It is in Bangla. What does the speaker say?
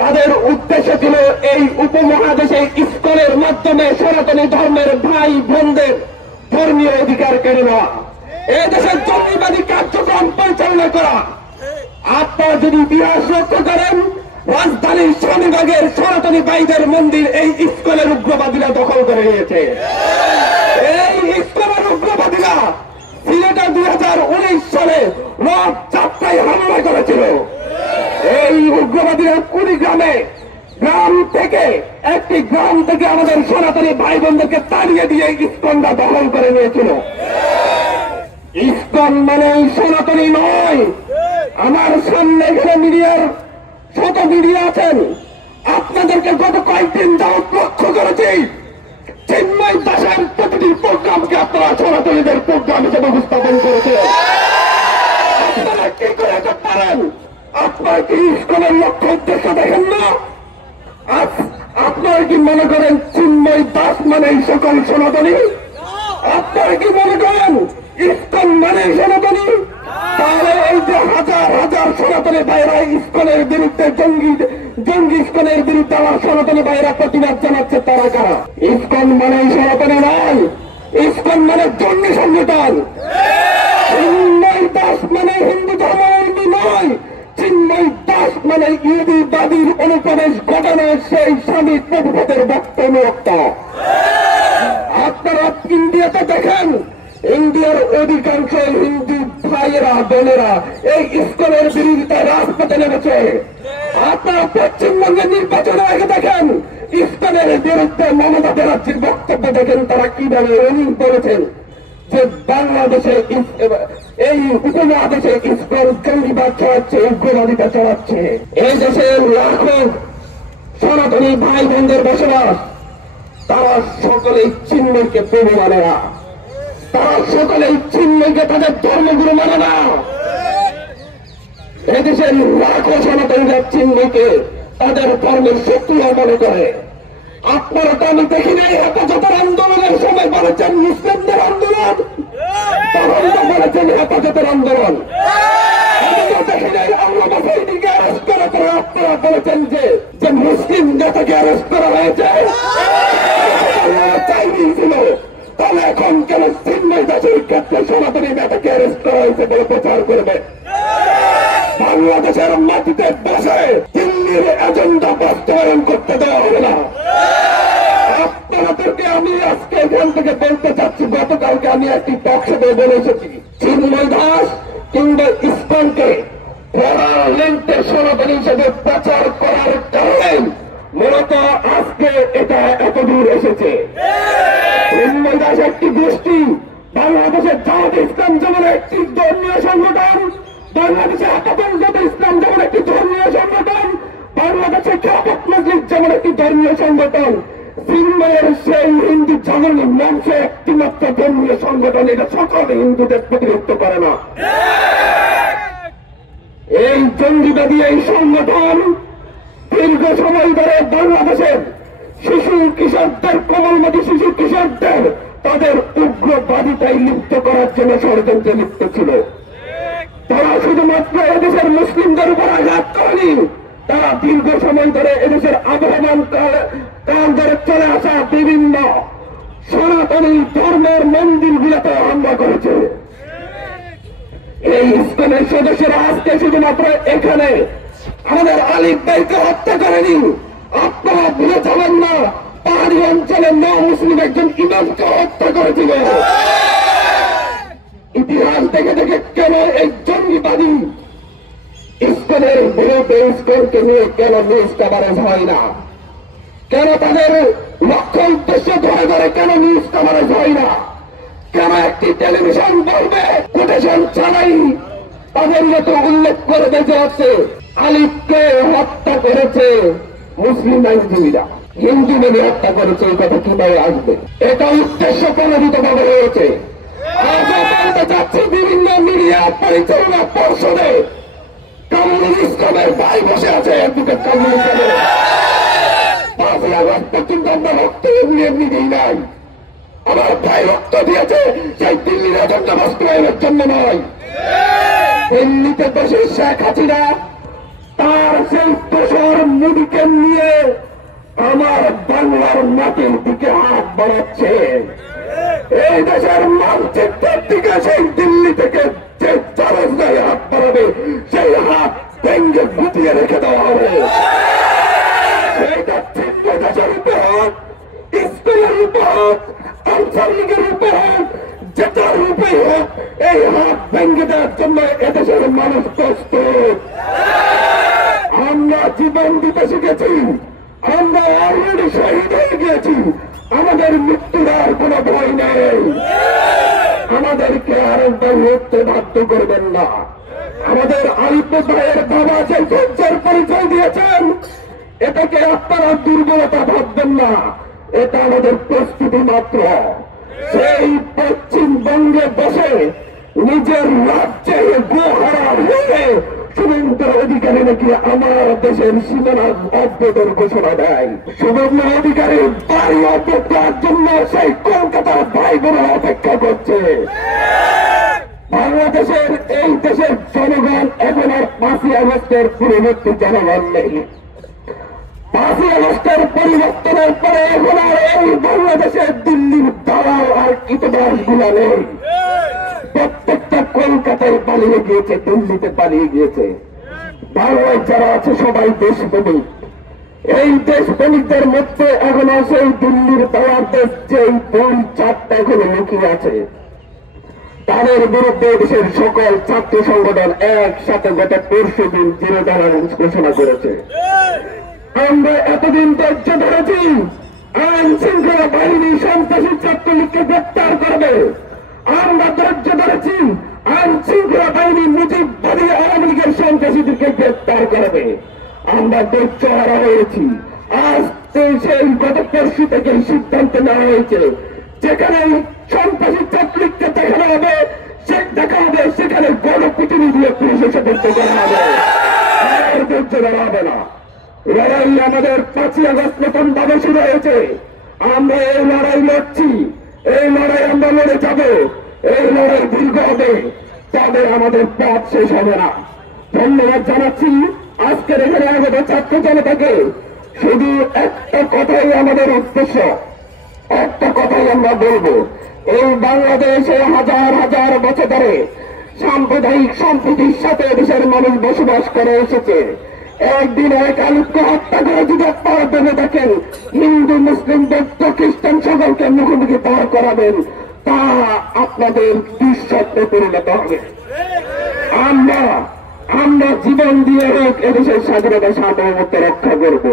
তাদের উদ্দেশ্য ছিল এই উপমহাদেশে ইসকনের মাধ্যমে সনাতনী ধর্মের ভাই বোনদের ধর্মীয় অধিকার কেড়ে নেওয়া, এই দেশের জঙ্গিবাদী কার্যক্রম পরিচালনা করা। আপনারা যদি ইতিহাস লক্ষ্য করেন, রাজধানীর স্বামীবাগের সনাতনী ভাইদের মন্দির এই ইসকনের উগ্রবাদীরা দখল করে নিয়েছে। এই ইসকনের উগ্রবাদীরা সিলেটে 2019 সালে রথযাত্রায় হামলা করেছিল। এই উগ্রবাদীরা কুড়িগ্রামে একটি গ্রাম থেকে আমাদের সনাতনী ভাই বোনদেরকে তাড়িয়ে দিয়ে ইসকনরা দখল করে নিয়েছিল। ইসকন মানে সনাতনী নয়। আমার সামনে এখানে মিডিয়ার শত মিডিয়া আছেন, আপনাদেরকে গত কয়েকদিন যাবত লক্ষ্য করেছি চিন্ময় দাসের প্রতিটি প্রোগ্রামকে আপনারা সনাতনীদের প্রোগ্রাম হিসেবে উপস্থাপন করেছেন। আপনারা কি করে পারেন? আপনারা কি ইসকনের লক্ষ্য উদ্দেশ্য দেখেন না? আপনারা কি মনে করেন চিন্ময় দাস মানে সকল সনাতনী? আপনারা কি মনে করেন ইসকন মানে সনাতনী? তাহলে এই যে হাজার হাজার সনাতনী ভাইরা ইসকনের বিরুদ্ধে জঙ্গি ইসকনের বিরুদ্ধে আমার সনাতনী ভাইরা প্রতিবাদ জানাচ্ছে, তারা কারা? ইসকন মানে সনাতনী নয়, ইসকন মানে জঙ্গি সংগঠন। চিন্ময় দাস মানে হিন্দু ধর্মাবলম্বী নয়, চিন্ময় দাস মানে ইহুদিবাদীর অনুপ্রবেশ ঘটানোর সেই স্বামী প্রভুপদের বক্তব্য। আপনারা ইন্ডিয়াতে দেখেন, ইন্ডিয়ার অধিকাংশ হিন্দু ভাইয়েরা বোনেরা এই ইসকনের বিরোধিতায় রাজপথে নেমেছে। আপনারা পশ্চিমবঙ্গের নির্বাচনের আগে দেখেন, ইসকনের বিরুদ্ধে মমতা ব্যানার্জির বক্তব্য দেখেন, তারা কিভাবে উনি বলেছেন যে বাংলাদেশে এই উপমহাদেশে ইসকন জঙ্গিবাদ ছড়াচ্ছে, উগ্রবাদিতা ছড়াচ্ছে। এই দেশে লাখো সনাতনী ভাই বোনদের বসবাস, তারা সকলেই চিন্ময়কে প্রভু মানে না, তারা সকলেই চিন্ময়কে তাদের ধর্মগুরু মানে না। এদেশের লাখো সনাতনীরা চিন্ময়কে তাদের ধর্মের শত্রু মনে করে। আপনারা তো আমি দেখি নাই হেফাজতের আন্দোলনের সময় বলেছেন মুসলিমদের আন্দোলন, তখন তো বলেছেন হেফাজতের আন্দোলন। দেখি নাই আল্লাহ বাসাইদিকে অ্যারেস্ট করা করে আপনারা বলেছেন যে মুসলিম নেতাকে অ্যারেস্ট করা হয়েছে, চাই দিয়েছিল। তাহলে এখন কেন চিন্ময় দাসের ক্ষেত্রে সনাতনী নেতাকে অ্যারেস্ট করা হয়েছে বলে প্রচার করবে? বাংলাদেশের মাটিতে বসে দিল্লির এজেন্ডা বাস্তবায়ন করতে দেওয়া হবে না। আপনাদেরকে আমি আজকে এখান থেকে বলতে চাচ্ছি, গতকালকে আমি একটি টকশোতে বলে এসেছি, চিন্ময় দাস কিংবা ইসকনকে প্যারালেন্টে সনাতনী হিসেবে প্রচার করার কারণে মূলত আজকে এটা এত দূর এসেছে। চিন্ময় দাস একটি গোষ্ঠী, বাংলাদেশের জামাতে ইসলাম যেমন একটি ধর্মীয় সংগঠন, বাংলাদেশে হেফাজতে ইসলাম যেমন একটি ধর্মীয় সংগঠন, বাংলাদেশে খিলাফত মজলিস যেমন একটি ধর্মীয় সংগঠন, চিন্ময়ের সেই হিন্দু জাগরণী মঞ্চ একটিমাত্র ধর্মীয় সংগঠন। এটা সকল হিন্দুদের প্রতিনিধিত্ব করে না। এই জঙ্গিবাদী এই সংগঠন দীর্ঘ সময় ধরে বাংলাদেশের শিশু কিশোরদের, কোমলমতি শিশু কিশোরদের তাদের উগ্রবাদিতায় লিপ্ত করার জন্য ষড়যন্ত্রে লিপ্ত ছিল। তারা শুধুমাত্র এদেশের মুসলিমদের উপর আঘাত করেনি, তারা দীর্ঘ সময় ধরে এদেশের আবহমান কাল ধরে চলে আসা বিভিন্ন সনাতনী ধর্মের মন্দিরগুলোতে হামলা করেছে। এই ইসকনের সদস্যরা আজকে শুধুমাত্র এখানে আমাদের আলিফ ভাইকে হত্যা করেনি, আপনারা ভুলে যাবেন না পাহাড়ি অঞ্চলে মুসলিম একজন ইমামকে হত্যা করেছিল। ইতিহাস দেখে দেখে কেন এই জঙ্গিবাদী ইসকনের বিরুদ্ধে ইসকনকে নিয়ে কেন নিউজ কভারেজ হয় না? কেন তাদের লক্ষ্য উদ্দেশ্য ধরে ধরে কেন নিউজ কভারেজ হয় না? কেন একটি টেলিভিশন বলবে কোটেশন ছাড়াই তাদের মতো উল্লেখ করে বেঁচে আছে আলিফকে হত্যা করেছে মুসলিম আইনজীবীরা, হিন্দু মেনে হত্যা করেছে, এই কথা কিভাবে আসবে? এটা উদ্দেশ্য প্রণোদিত ভাবে হয়েছে। বলতে চাচ্ছি বিভিন্ন মিডিয়া পরিচালনা পর্ষদে কামরুল ইসলামের ভাই বসে আছে, অ্যাডভোকেট কামরুল ইসলামের। 5ই আগস্ট কিন্তু আমরা রক্ত এমনি এমনি দিই নাই, আমার ভাই রক্ত দিয়েছে সেই দিল্লির এজেন্ডা বাস্তবায়নের জন্য নয়। দিল্লিতে বসে শেখ হাসিনা তার সেই দোষর মুদিকে নিয়ে আমার বাংলার মাটির দিকে হাত বাড়াচ্ছে। এই দেশের মানচিত্রের দিকে সেই দিল্লি থেকে যে চারজনায় হাত বাড়াবে সেই হাত ভেঙ্গে গুটিয়ে রেখে দেওয়া হবে। সেইটা চিহ্ন দেশের উপর হোক, স্কুলের উপর হোক, আনসার লীগের উপর হোক, যেটার রূপে হোক, এই হাত ভেঙ্গে দেওয়ার জন্য এদেশের মানুষ প্রস্তুত। আমরা জীবন দিতে শিখেছি, আমরা অলরেডি শহীদ হয়ে গিয়েছি, আমাদের মৃত্যুর আর কোনো ভয় নেই। আমাদেরকে আরেকবার লড়তে বাধ্য করবেন না। আমাদের আলিপুর ভাইয়ের বাবা যে ধৈর্যের পরিচয় দিয়েছেন, এটাকে আপনারা দুর্বলতা ভাববেন না, এটা আমাদের প্রস্তুতি মাত্র। সেই পশ্চিমবঙ্গে বসে নিজের রাজ্যে গোহারা হয়ে শুভেন্দু অধিকারী নাকি আমার দেশের সীমানা অব্যতর ঘোষণা দেয়। শুভেন্দু অধিকারী বাড়ি অব্যতার জন্য সেই কলকাতার ভাই বোনেরা অপেক্ষা করছে। বাংলাদেশের এই দেশের জনগণ এখন আর 5ই আগস্টের পূর্ববর্তী জনগণ নেই। 5ই আগস্টের পরিবর্তনের পরে এখন আর এই বাংলাদেশের দিল্লির দালাল আর ইতিবাস গুলা নেই। প্রত্যেকটা কলকাতায় পালিয়ে গিয়েছে, দিল্লিতে পালিয়ে গিয়েছে। বাংলায় যারা আছে সবাই দেশপ্রেমিক। এই দেশপ্রেমিকদের মধ্যে এখনো সেই দিল্লির দালালদের যে 2-4টা এখনো লুকিয়ে আছে। তাদের বিরুদ্ধে দেশের সকল ছাত্র সংগঠন একসাথে গত পরশু দিন জিরো টলারেন্স ঘোষণা করেছে। আমরা এতদিন ধৈর্য ধরেছি আইন শৃঙ্খলা বাহিনী সন্ত্রাসী ছাত্রলীগকে গ্রেপ্তার করবে। আমরা ধৈর্য ধরেছি আইন শৃঙ্খলা বাহিনী মুজিববাদী আওয়ামী লীগের সন্ত্রাসীদেরকে গ্রেপ্তার করবে। আমরা ধৈর্য হারা হয়েছি। আজ সেই গত পরশু থেকে সিদ্ধান্ত নেওয়া হয়েছে, যেখানে সন্ত্রাসী ছাত্রলীগকে দেখানো হবে সেখানে গণপিটুনি দিয়ে পুলিশের সাথে করা হবে। আর ধৈর্য ধরা হবে না। লড়াই আমাদের 5ই আগস্ট নতুন ভাবে শুরু হয়েছে। আমরা এই লড়াই লড়ছি, এই লড়াই আমরা লড়ে যাব। এই লড়াই দীর্ঘ হবে, তবে আমাদের পথ শেষ হবে না। ধন্যবাদ জানাচ্ছি আজকের এখানে আগত ছাত্র জনতাকে। শুধু একটা কথাই আমাদের উদ্দেশ্য, একটা কথাই আমরা বলবো, এই বাংলাদেশে হাজার হাজার বছর ধরে সাম্প্রদায়িক সম্প্রীতির সাথে দেশের মানুষ বসবাস করে এসেছে। একদিন এক আলোককে হত্যা করে যদি আপনারা ভেবে দেখেন হিন্দু মুসলিম বৌদ্ধ খ্রিস্টান সকলকে মুখোমুখি পার করাবেন, তা আপনাদের দুঃস্বপ্নে পরিণত হবে। আমরা জীবন দিয়ে হোক এদেশের স্বাধীনতা সার্বভৌমত্ব রক্ষা করবো।